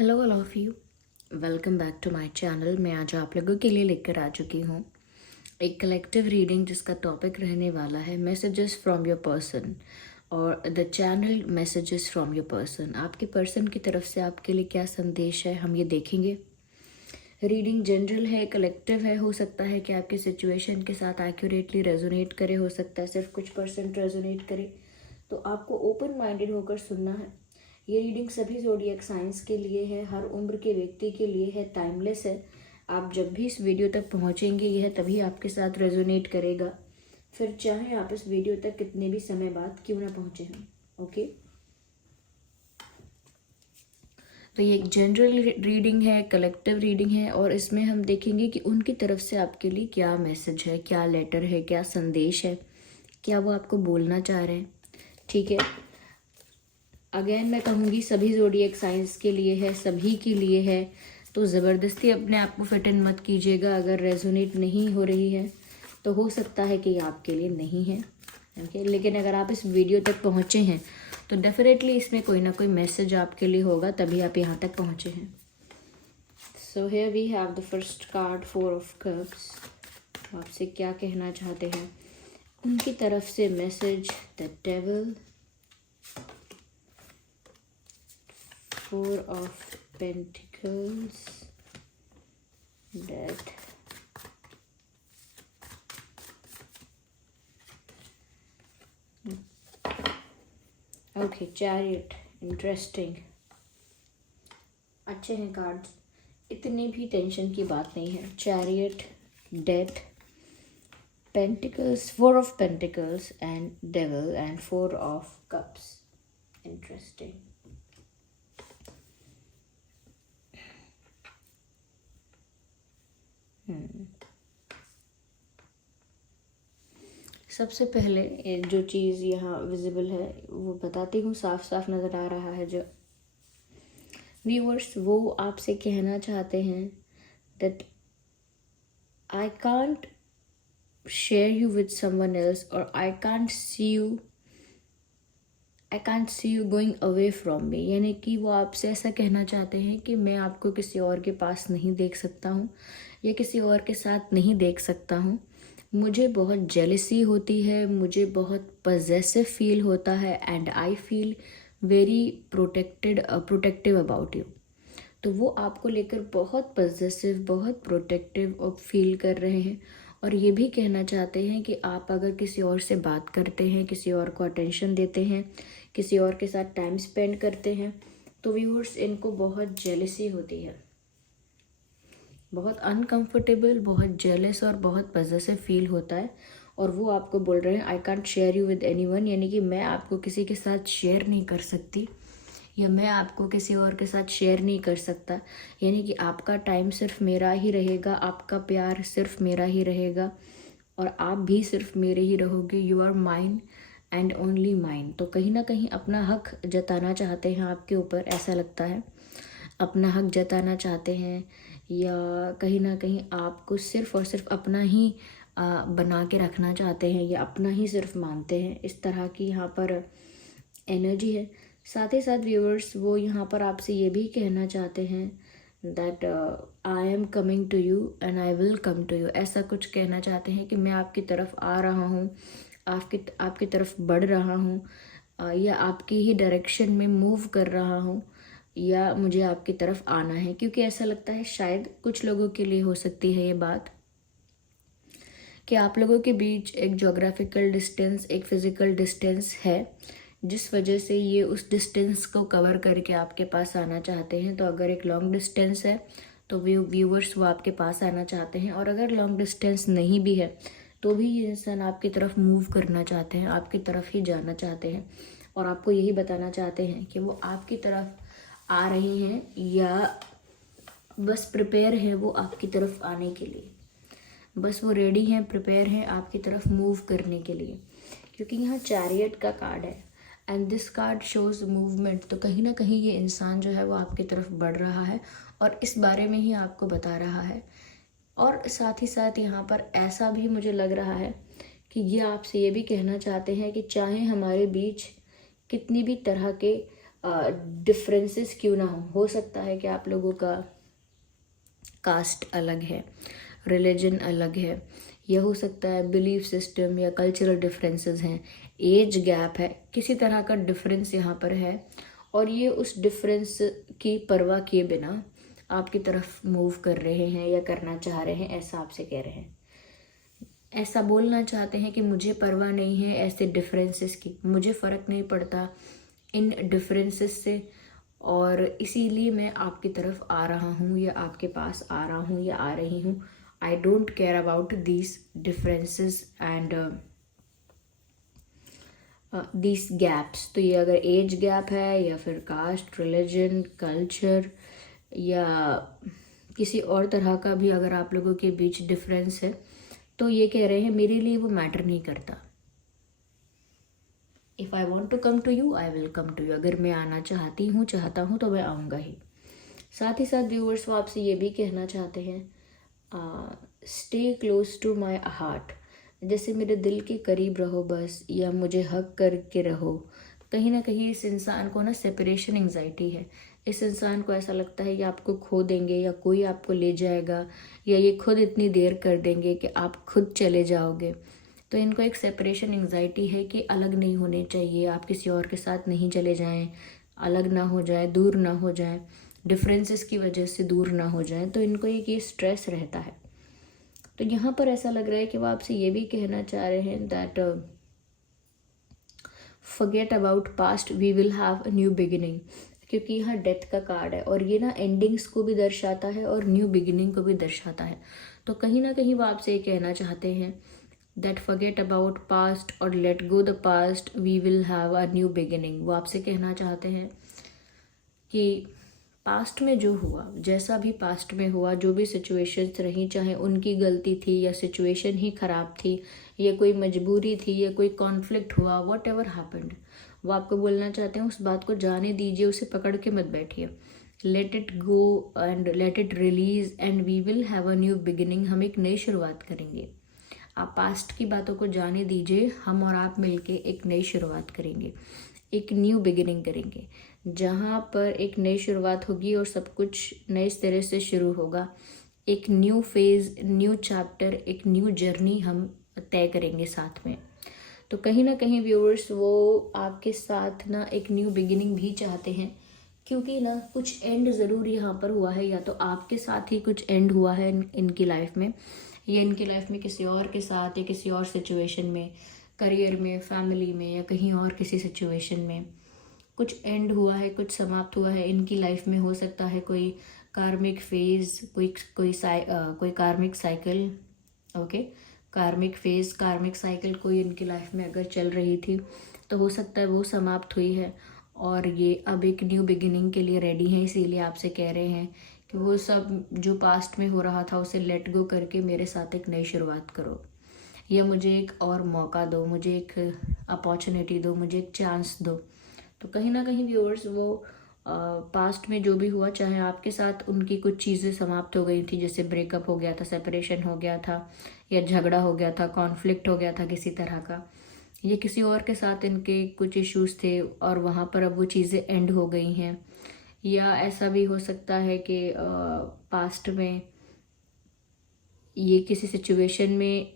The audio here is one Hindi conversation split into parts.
Hello all of you, welcome back to my channel. मैं आज आप लोगों के लिए लेकर आ चुकी हूँ एक कलेक्टिव रीडिंग जिसका टॉपिक रहने वाला है मैसेजेस फ्रॉम योर पर्सन और the channel messages from your person. आपके पर्सन की तरफ से आपके लिए क्या संदेश है, हम ये देखेंगे। रीडिंग जनरल है, कलेक्टिव है। हो सकता है कि आपकी सिचुएशन के साथ एक्यूरेटली रेजोनेट करे, हो सकता है सिर्फ कुछ परसेंट रेजोनेट करे। तो आपको ओपन माइंडेड होकर सुनना है। ये रीडिंग सभी ज़ोडिएक साइंस के लिए है, हर उम्र के व्यक्ति के लिए है, टाइमलेस है। आप जब भी इस वीडियो तक पहुंचेंगे यह तभी आपके साथ रेजोनेट करेगा, फिर चाहे आप इस वीडियो तक कितने भी समय बाद क्यों ना पहुंचे हों। ओके, तो ये एक जनरल रीडिंग है, कलेक्टिव रीडिंग है और इसमें हम देखेंगे कि उनकी तरफ से आपके लिए क्या मैसेज है, क्या लेटर है, क्या संदेश है, क्या वो आपको बोलना चाह रहे हैं। ठीक है, अगेन मैं कहूँगी सभी ज़ोडिएक साइंस के लिए है, सभी के लिए है। तो ज़बरदस्ती अपने आप को फिट इन मत कीजिएगा। अगर रेजोनेट नहीं हो रही है तो हो सकता है कि ये आपके लिए नहीं है। ओके, लेकिन अगर आप इस वीडियो तक पहुँचे हैं तो डेफिनेटली इसमें कोई ना कोई मैसेज आपके लिए होगा, तभी आप यहाँ तक पहुँचे हैं। So here we have the first card, 4 of cups. आपसे क्या कहना चाहते हैं उनकी तरफ से message, the devil, 4 of Pentacles, Death, okay, chariot. Interesting, अच्छे हैं कार्ड्स, इतनी भी टेंशन की बात नहीं है। Chariot, death, pentacles, 4 of Pentacles and devil and 4 of Cups। Interesting. सबसे पहले जो चीज़ यहाँ विजिबल है वो बताती हूँ, साफ साफ नज़र आ रहा है। जो व्यूअर्स, वो आपसे कहना चाहते हैं that I can't share you with someone else और I can't see you going away from me. यानी कि वो आपसे ऐसा कहना चाहते हैं कि मैं आपको किसी और के पास नहीं देख सकता हूँ या किसी और के साथ नहीं देख सकता हूँ। मुझे बहुत जेलसी होती है, मुझे बहुत पजेसिव फील होता है and I feel very protective about you. तो वो आपको लेकर बहुत पजेसिव, बहुत प्रोटेक्टिव फील कर रहे हैं और ये भी कहना चाहते हैं कि आप अगर किसी और से बात करते हैं, किसी और को अटेंशन देते हैं, किसी और के साथ टाइम स्पेंड करते हैं तो व्यूअर्स इनको बहुत जेलसी होती है, बहुत अनकंफर्टेबल, बहुत जेलस और बहुत पजेसिव फील होता है। और वो आपको बोल रहे हैं आई can't share you with anyone, यानी कि मैं आपको किसी के साथ शेयर नहीं कर सकती या मैं आपको किसी और के साथ शेयर नहीं कर सकता। यानी कि आपका टाइम सिर्फ मेरा ही रहेगा, आपका प्यार सिर्फ मेरा ही रहेगा और आप भी सिर्फ मेरे ही रहोगे। You are mine and only mine. तो कहीं ना कहीं अपना हक जताना चाहते हैं आपके ऊपर, ऐसा लगता है अपना हक जताना चाहते हैं या कहीं ना कहीं आपको सिर्फ और सिर्फ अपना ही बना के रखना चाहते हैं या अपना ही सिर्फ मानते हैं। इस तरह की यहाँ पर एनर्जी है। साथ ही साथ व्यूअर्स, वो यहाँ पर आपसे ये भी कहना चाहते हैं that I am coming to you and I will come to you. ऐसा कुछ कहना चाहते हैं कि मैं आपकी तरफ आ रहा हूँ, आपकी तरफ बढ़ रहा हूँ या आपकी ही डायरेक्शन में मूव कर रहा हूँ या मुझे आपकी तरफ आना है। क्योंकि ऐसा लगता है शायद कुछ लोगों के लिए हो सकती है ये बात कि आप लोगों के बीच एक ज्योग्राफिकल डिस्टेंस, एक फिजिकल डिस्टेंस है, जिस वजह से ये उस डिस्टेंस को कवर करके आपके पास आना चाहते हैं। तो अगर एक लॉन्ग डिस्टेंस है तो व्यूवर्स वो आपके पास आना चाहते हैं, और अगर लॉन्ग डिस्टेंस नहीं भी है तो भी ये इंसान आपकी तरफ मूव करना चाहते हैं, आपकी तरफ ही जाना चाहते हैं और आपको यही बताना चाहते हैं कि वो आपकी तरफ आ रही हैं या बस प्रिपेयर है वो आपकी तरफ आने के लिए, बस वो रेडी हैं, प्रिपेयर हैं आपकी तरफ मूव करने के लिए। क्योंकि यहाँ चैरियट का कार्ड है and this card shows movement. तो कहीं ना कहीं ये इंसान जो है वो आपकी तरफ बढ़ रहा है और इस बारे में ही आपको बता रहा है। और साथ ही साथ यहाँ पर ऐसा भी मुझे लग रहा है कि ये आपसे ये भी कहना चाहते हैं कि चाहे हमारे बीच कितनी भी तरह के डिफरेंसेस क्यों ना हो सकता है कि आप लोगों का कास्ट अलग है, रिलीजन अलग है, यह हो सकता है बिलीफ सिस्टम या कल्चरल डिफरेंसेस हैं, एज गैप है, किसी तरह का डिफरेंस यहाँ पर है, और ये उस डिफरेंस की परवाह किए बिना आपकी तरफ मूव कर रहे हैं या करना चाह रहे हैं, ऐसा आपसे कह रहे हैं। ऐसा बोलना चाहते हैं कि मुझे परवाह नहीं है ऐसे डिफरेंसेस की, मुझे फ़र्क नहीं पड़ता इन डिफरेंसेस से, और इसीलिए मैं आपकी तरफ आ रहा हूँ या आपके पास आ रहा हूँ या आ रही हूँ। I don't care about these differences and these gaps. तो ये अगर एज गैप है या फिर कास्ट, रिलीजन, कल्चर या किसी और तरह का भी अगर आप लोगों के बीच डिफरेंस है, तो ये कह रहे हैं मेरे लिए वो मैटर नहीं करता। If I want to come to you I will come to you. अगर मैं आना चाहता हूँ तो मैं आऊँगा ही। साथ ही साथ व्यूअर्स वो आपसे ये भी कहना चाहते हैं, stay close to my heart, जैसे मेरे दिल के करीब रहो बस, या मुझे हक करके रहो। कहीं ना कहीं इस इंसान को ना सेपरेशन एंजाइटी है। इस इंसान को ऐसा लगता है कि आपको खो देंगे या कोई आपको ले जाएगा, या ये खुद इतनी देर कर देंगे कि आप खुद चले जाओगे। तो इनको एक सेपरेशन एंजाइटी है कि अलग नहीं होने चाहिए, आप किसी और के साथ नहीं चले जाएं, अलग ना हो जाए, दूर ना हो जाए, डिफरेंसेस की वजह से दूर ना हो जाए। तो इनको एक ये स्ट्रेस रहता है। तो यहाँ पर ऐसा लग रहा है कि वो आपसे ये भी कहना चाह रहे हैं that forget about past, we will have a new beginning, क्योंकि यहाँ डेथ का कार्ड है और ये ना एंडिंग्स को भी दर्शाता है और न्यू बिगिनिंग को भी दर्शाता है। तो कहीं ना कहीं वो आपसे ये कहना चाहते हैं दैट फॉरगेट अबाउट पास्ट और let go the past, we will have a new beginning. वो आपसे कहना चाहते हैं कि पास्ट में जो हुआ, जैसा भी पास्ट में हुआ, जो भी सिचुएशंस रही, चाहे उनकी गलती थी या सिचुएशन ही ख़राब थी या कोई मजबूरी थी या कोई कॉन्फ्लिक्ट हुआ, वॉट एवर हैपेंड, वो आपको बोलना चाहते हैं उस बात को जाने दीजिए, उसे पकड़ के मत बैठिए। Let it go and let it release and we will have a new beginning. हम एक नई शुरुआत करेंगे। आप पास्ट की बातों को जाने दीजिए, हम और आप मिलके एक नई शुरुआत करेंगे, एक न्यू बिगिनिंग करेंगे, जहाँ पर एक नई शुरुआत होगी और सब कुछ नए सिरे से शुरू होगा। एक न्यू फेज, न्यू चैप्टर, एक न्यू जर्नी हम तय करेंगे साथ में। तो कहीं ना कहीं व्यूअर्स वो आपके साथ ना एक न्यू बिगिनिंग भी चाहते हैं, क्योंकि ना कुछ एंड ज़रूर यहाँ पर हुआ है, या तो आपके साथ ही कुछ एंड हुआ है इनकी लाइफ में, या इनकी लाइफ में किसी और के साथ या किसी और सिचुएशन में, करियर में, फैमिली में, या कहीं और किसी सिचुएशन में कुछ एंड हुआ है, कुछ समाप्त हुआ है इनकी लाइफ में। हो सकता है कोई कार्मिक फेज, कोई कार्मिक साइकिल, ओके, कार्मिक फेज, कार्मिक साइकिल कोई इनकी लाइफ में अगर चल रही थी तो हो सकता है वो समाप्त हुई है और ये अब एक न्यू बिगिनिंग के लिए रेडी हैं। इसीलिए आपसे कह रहे हैं कि वो सब जो पास्ट में हो रहा था उसे लेट गो करके मेरे साथ एक नई शुरुआत करो, या मुझे एक और मौका दो, मुझे एक अपॉर्चुनिटी दो, मुझे एक चांस दो। तो कहीं ना कहीं व्यूअर्स वो पास्ट में जो भी हुआ, चाहे आपके साथ उनकी कुछ चीज़ें समाप्त हो गई थी, जैसे ब्रेकअप हो गया था, सेपरेशन हो गया था, या झगड़ा हो गया था, कॉन्फ्लिक्ट हो गया था किसी तरह का, ये किसी और के साथ इनके कुछ इश्यूज थे और वहाँ पर अब वो चीज़ें एंड हो गई हैं। या ऐसा भी हो सकता है कि पास्ट में ये किसी सिचुएशन में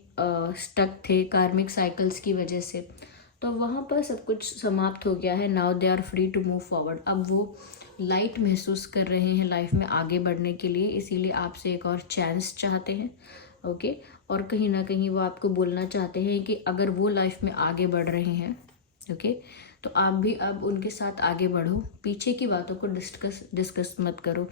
स्टक थे कार्मिक साइकिल्स की वजह से, तो वहाँ पर सब कुछ समाप्त हो गया है। Now they are free to move forward. अब वो लाइट महसूस कर रहे हैं लाइफ में आगे बढ़ने के लिए, इसीलिए आपसे एक और चांस चाहते हैं, ओके। और कहीं ना कहीं वो आपको बोलना चाहते हैं कि अगर वो लाइफ में आगे बढ़ रहे हैं, ओके, तो आप भी अब उनके साथ आगे बढ़ो। पीछे की बातों को डिस्कस मत करो,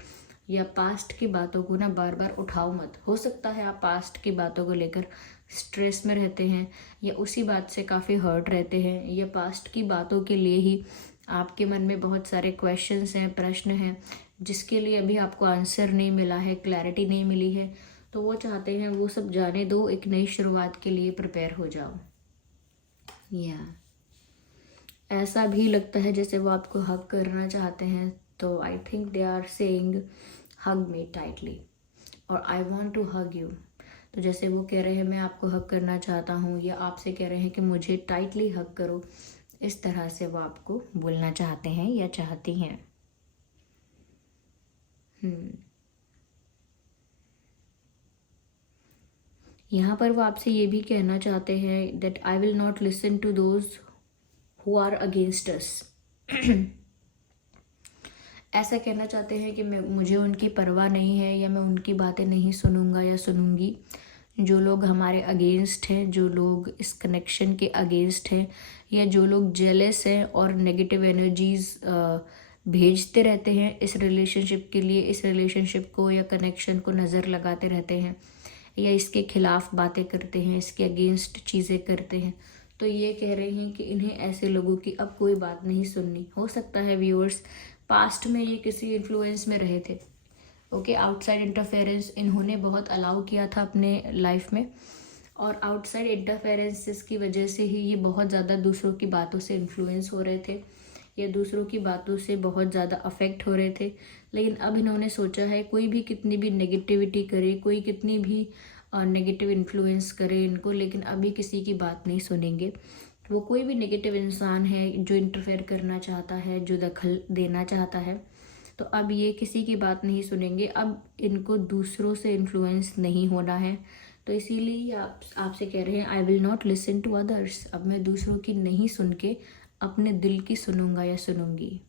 या पास्ट की बातों को ना बार बार उठाओ मत। हो सकता है आप पास्ट की बातों को लेकर स्ट्रेस में रहते हैं, या उसी बात से काफ़ी हर्ट रहते हैं, या पास्ट की बातों के लिए ही आपके मन में बहुत सारे क्वेश्चंस हैं, प्रश्न हैं, जिसके लिए अभी आपको आंसर नहीं मिला है, क्लैरिटी नहीं मिली है। तो वो चाहते हैं वो सब जाने दो, एक नई शुरुआत के लिए प्रिपेयर हो जाओ। या ऐसा भी लगता है जैसे वो आपको हग करना चाहते हैं। तो I think they are saying hug me tightly और I want to hug you. तो जैसे वो कह रहे हैं मैं आपको हग करना चाहता हूँ, या आपसे कह रहे हैं कि मुझे टाइटली हग करो, इस तरह से वो आपको बोलना चाहते हैं या चाहती हैं। यहाँ पर वो आपसे ये भी कहना चाहते हैं that I will not listen to those who are against us. ऐसा कहना चाहते हैं कि मुझे उनकी परवाह नहीं है या मैं उनकी बातें नहीं सुनूंगा या सुनूंगी। जो लोग हमारे अगेंस्ट हैं, जो लोग इस कनेक्शन के अगेंस्ट हैं, या जो लोग जेलस हैं और नेगेटिव एनर्जीज भेजते रहते हैं इस रिलेशनशिप के लिए, इस रिलेशनशिप को या कनेक्शन को नज़र लगाते रहते हैं या इसके खिलाफ बातें करते हैं, इसके अगेंस्ट चीज़ें करते हैं, तो ये कह रहे हैं कि इन्हें ऐसे लोगों की अब कोई बात नहीं सुननी। हो सकता है व्यूअर्स पास्ट में ये किसी इन्फ्लुएंस में रहे थे, ओके, आउटसाइड इंटरफेरेंस इन्होंने बहुत अलाउ किया था अपने लाइफ में, और आउटसाइड इंटरफेरेंसेस की वजह से ही ये बहुत ज़्यादा दूसरों की बातों से इन्फ्लुएंस हो रहे थे या दूसरों की बातों से बहुत ज़्यादा अफेक्ट हो रहे थे। लेकिन अब इन्होंने सोचा है कोई भी कितनी भी नेगेटिविटी करे, कोई कितनी भी नेगेटिव इन्फ्लुएंस करे इनको, लेकिन अभी किसी की बात नहीं सुनेंगे। वो कोई भी नेगेटिव इंसान है जो इंटरफेयर करना चाहता है, जो दखल देना चाहता है, तो अब ये किसी की बात नहीं सुनेंगे। अब इनको दूसरों से इन्फ्लुएंस नहीं होना है, तो इसीलिए आपसे कह रहे हैं I will not listen to others. अब मैं दूसरों की नहीं सुन के अपने दिल की सुनूंगा या सुनूंगी।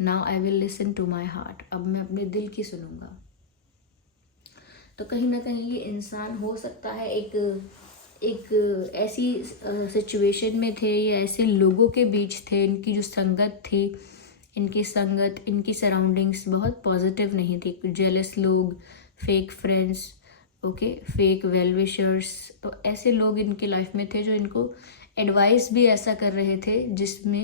Now I will listen to my heart. अब मैं अपने दिल की सुनूंगा। तो कहीं ना कहीं ये इंसान हो सकता है एक ऐसी सिचुएशन में थे या ऐसे लोगों के बीच थे, इनकी जो संगत थी, इनकी सराउंडिंग्स बहुत पॉजिटिव नहीं थी। जेलस लोग, fake friends, okay, fake well wishers, तो ऐसे लोग इनकी लाइफ में थे जो इनको एडवाइस भी ऐसा कर रहे थे जिसमें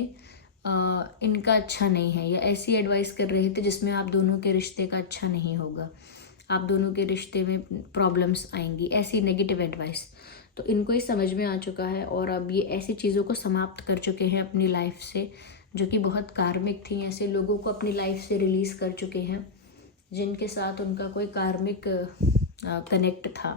इनका अच्छा नहीं है, या ऐसी एडवाइस कर रहे थे जिसमें आप दोनों के रिश्ते का अच्छा नहीं होगा, आप दोनों के रिश्ते में प्रॉब्लम्स आएंगी, ऐसी नेगेटिव एडवाइस। तो इनको ही समझ में आ चुका है और अब ये ऐसी चीज़ों को समाप्त कर चुके हैं अपनी लाइफ से जो कि बहुत कार्मिक थी। ऐसे लोगों को अपनी लाइफ से रिलीज़ कर चुके हैं जिनके साथ उनका कोई कार्मिक कनेक्ट था।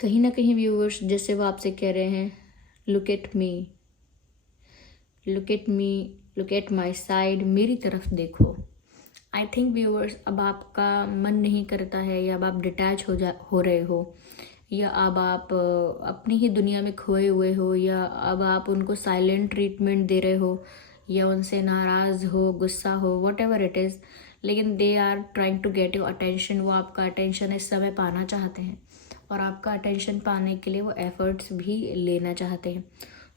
कहीं ना कहीं व्यूअर्स जैसे वो आपसे कह रहे हैं look at me, look at me, look at my side, मेरी तरफ देखो। आई थिंक व्यूअर्स अब आपका मन नहीं करता है, या अब आप डिटैच हो रहे हो, या अब आप अपनी ही दुनिया में खोए हुए हो, या अब आप उनको साइलेंट ट्रीटमेंट दे रहे हो, या उनसे नाराज़ हो, गुस्सा हो, वॉट एवर इट इज़, लेकिन they are trying to get your attention. वो आपका अटेंशन इस समय पाना चाहते हैं और आपका अटेंशन पाने के लिए वो एफर्ट्स भी लेना चाहते हैं।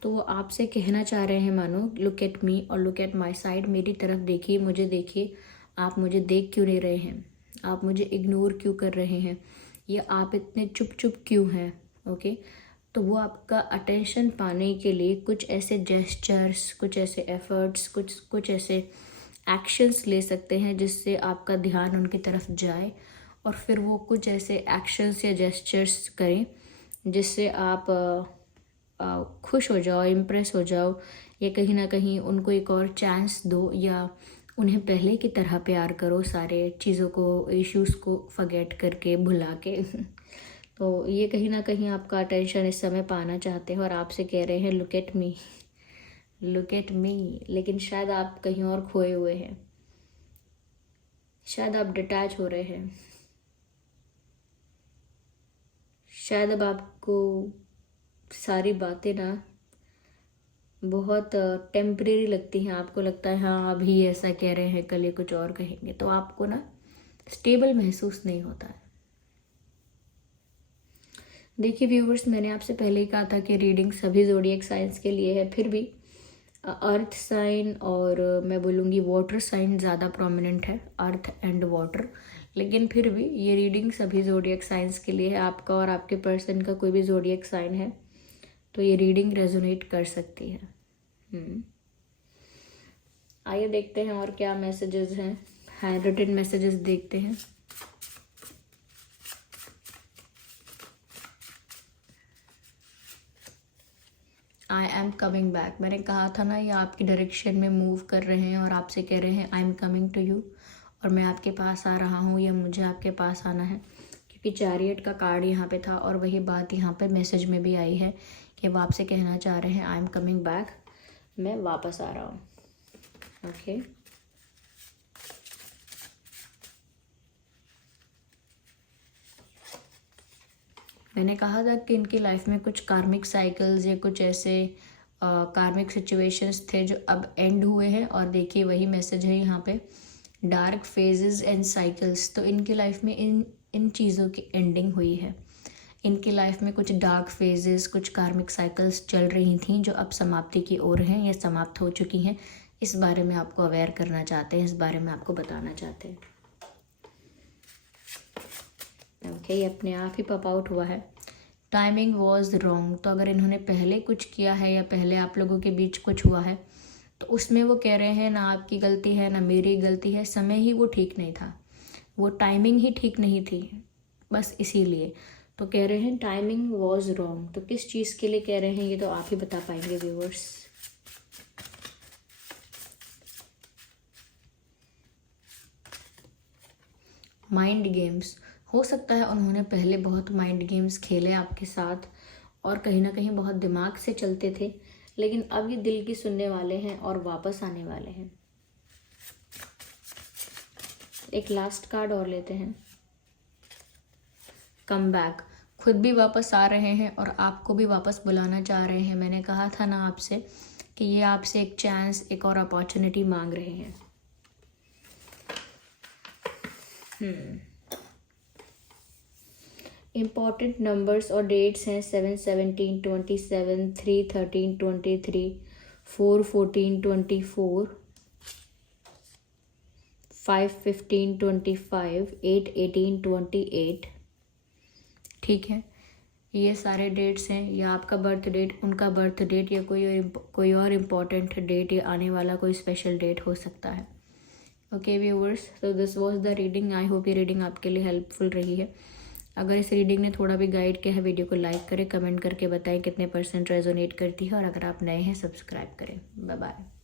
तो वो आपसे कहना चाह रहे हैं मानो लुक एट मी और लुक एट माई साइड, मेरी तरफ देखिए, मुझे देखिए, आप मुझे देख क्यों नहीं रहे हैं, आप मुझे इग्नोर क्यों कर रहे हैं, या आप इतने चुप चुप क्यों हैं, ओके। तो वो आपका अटेंशन पाने के लिए कुछ ऐसे जेस्चर्स, कुछ ऐसे एफर्ट्स, कुछ ऐसे एक्शंस ले सकते हैं जिससे आपका ध्यान उनकी तरफ जाए, और फिर वो कुछ ऐसे एक्शंस या जेस्चर्स करें जिससे आप खुश हो जाओ, इम्प्रेस हो जाओ, या कहीं ना कहीं उनको एक और चांस दो, या उन्हें पहले की तरह प्यार करो, सारे चीज़ों को, इश्यूज़ को फॉरगेट करके, भुला के। तो ये कहीं ना कहीं आपका अटेंशन इस समय पाना चाहते हैं और आपसे कह रहे हैं look at me, look at me. लेकिन शायद आप कहीं और खोए हुए हैं, शायद आप डिटैच हो रहे हैं, शायद अब आपको सारी बातें ना बहुत टेम्परेरी लगती हैं। आपको लगता है हाँ अभी ऐसा कह रहे हैं, कल ये कुछ और कहेंगे, तो आपको ना स्टेबल महसूस नहीं होता है। देखिए व्यूवर्स, मैंने आपसे पहले ही कहा था कि रीडिंग सभी ज़ोडिएक साइंस के लिए है, फिर भी अर्थ साइन और मैं बोलूँगी वाटर साइन ज़्यादा प्रोमिनेंट है, अर्थ एंड वाटर, लेकिन फिर भी ये रीडिंग सभी ज़ोडिएक साइंस के लिए है। आपका और आपके पर्सन का कोई भी ज़ोडिएक साइन है तो ये रीडिंग रेजोनेट कर सकती है। आइए देखते हैं और क्या मैसेजेस हैं, हैंड रिटन मैसेजेस देखते हैं। आई आई एम कमिंग बैक। मैंने कहा था ना, ये आपकी डायरेक्शन में मूव कर रहे हैं और आपसे कह रहे हैं I am coming to you, और मैं आपके पास आ रहा हूँ या मुझे आपके पास आना है, क्योंकि चैरियट का कार्ड यहाँ पे था और वही बात यहाँ पे मैसेज में भी आई है कि वो आपसे कहना चाह रहे हैं आई एम कमिंग बैक, मैं वापस आ रहा हूँ। ओके मैंने कहा था कि इनकी लाइफ में कुछ कार्मिक साइकिल्स या कुछ ऐसे कार्मिक सिचुएशंस थे जो अब एंड हुए हैं, और देखिए वही मैसेज है यहाँ पे, डार्क फेजेस एंड साइकिल्स। तो इनकी लाइफ में इन चीज़ों की एंडिंग हुई है। इनकी लाइफ में कुछ डार्क फेजेस, कुछ कार्मिक साइकिल्स चल रही थी जो अब समाप्ति की ओर हैं या समाप्त हो चुकी हैं। इस बारे में आपको अवेयर करना चाहते हैं, इस बारे में आपको बताना चाहते हैं। ओके ये अपने आप ही पॉप आउट हुआ है। Timing was wrong. तो अगर इन्होंने पहले कुछ किया है या पहले आप लोगों के बीच कुछ हुआ है तो उसमें वो कह रहे हैं ना आपकी गलती है ना मेरी गलती है, समय ही वो ठीक नहीं था, वो टाइमिंग ही ठीक नहीं थी, बस इसीलिए। तो कह रहे हैं टाइमिंग वॉज रॉन्ग। तो किस चीज़ के लिए कह रहे हैं ये तो आप ही बता पाएंगे व्यूअर्स। Mind games. हो सकता है उन्होंने पहले बहुत माइंड गेम्स खेले आपके साथ और कहीं ना कहीं बहुत दिमाग से चलते थे, लेकिन अब ये दिल की सुनने वाले हैं और वापस आने वाले हैं। एक लास्ट कार्ड और लेते हैं, कम बैक। खुद भी वापस आ रहे हैं और आपको भी वापस बुलाना चाह रहे हैं। मैंने कहा था ना आपसे कि ये आपसे एक चांस, एक और अपॉर्चुनिटी मांग रहे हैं। इम्पॉर्टेंट नंबर्स और डेट्स हैं 7, 17, 27, 3, 13, 23, 4, 14, 24, 5, 15, 25, 8, 18, 28। ठीक है, ये सारे डेट्स हैं, या आपका बर्थ डेट, उनका बर्थ डेट, या कोई और इम्पॉर्टेंट डेट या आने वाला कोई स्पेशल डेट हो सकता है। ओके व्यूअर्स, तो this was the reading. I hope ये रीडिंग आपके लिए हेल्पफुल रही है। अगर इस रीडिंग ने थोड़ा भी गाइड किया है, वीडियो को लाइक करें, कमेंट करके बताएं कितने % रेजोनेट करती है, और अगर आप नए हैं सब्सक्राइब करें। Bye bye.